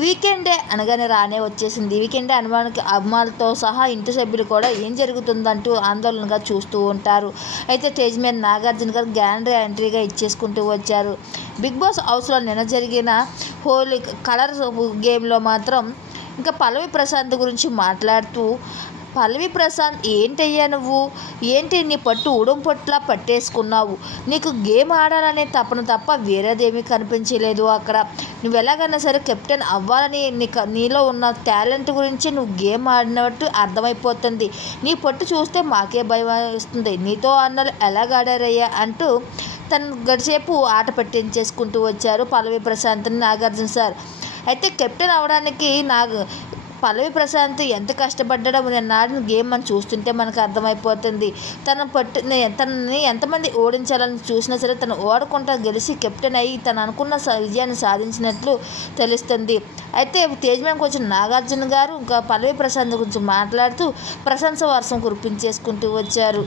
వీకెండే అనగానే రానే వచ్చేసింది. వీకెండే అభిమానులతో సహా ఇంటి సభ్యులు కూడా ఏం జరుగుతుందంటూ ఆందోళనగా చూస్తూ ఉంటారు. అయితే స్టేజ్ మీద నాగార్జున గారు గ్రాండ్ ఎంట్రీగా ఇచ్చేసుకుంటూ వచ్చారు. బిగ్ బాస్ హౌస్లో నిన్న జరిగిన హోలీ కలర్ గేమ్లో మాత్రం ఇంకా పల్లవి ప్రశాంత్ గురించి మాట్లాడుతూ, పల్లవి ప్రశాంత్ ఏంటయ్యా నువ్వు, ఏంటి నీ పట్టు ఉడుం పొట్లా పట్టేసుకున్నావు, నీకు గేమ్ ఆడాలనే తపన తప్ప వేరేదేమీ కనిపించలేదు. అక్కడ నువ్వు ఎలాగైనా సరే కెప్టెన్ అవ్వాలని నీలో ఉన్న టాలెంట్ గురించి నువ్వు గేమ్ ఆడినట్టు అర్థమైపోతుంది. నీ పట్టు చూస్తే మాకే భయం వేస్తుంది, నీతో అన్నలు ఎలాగాడారయ్యా అంటూ తను గడిసేపు ఆట పట్టించేసుకుంటూ వచ్చారు పల్లవి ప్రశాంత్ని నాగార్జున సార్. అయితే కెప్టెన్ అవ్వడానికి పల్లవి ప్రశాంత్ ఎంత కష్టపడ్డాడో నిన్న ఆడిన గేమ్ మనం చూస్తుంటే మనకు అర్థమైపోతుంది. తనని ఎంతమంది ఓడించాలని చూసినా సరే తను ఓడకుండా గెలిచి కెప్టెన్ అయ్యి తను అనుకున్న విజయాన్ని సాధించినట్లు తెలుస్తుంది. అయితే స్టేజ్ మీదకి వచ్చిన నాగార్జున గారు ఇంకా పల్లవి ప్రశాంత్ గురించి మాట్లాడుతూ ప్రశంస వర్షం కురిపించేసుకుంటూ వచ్చారు.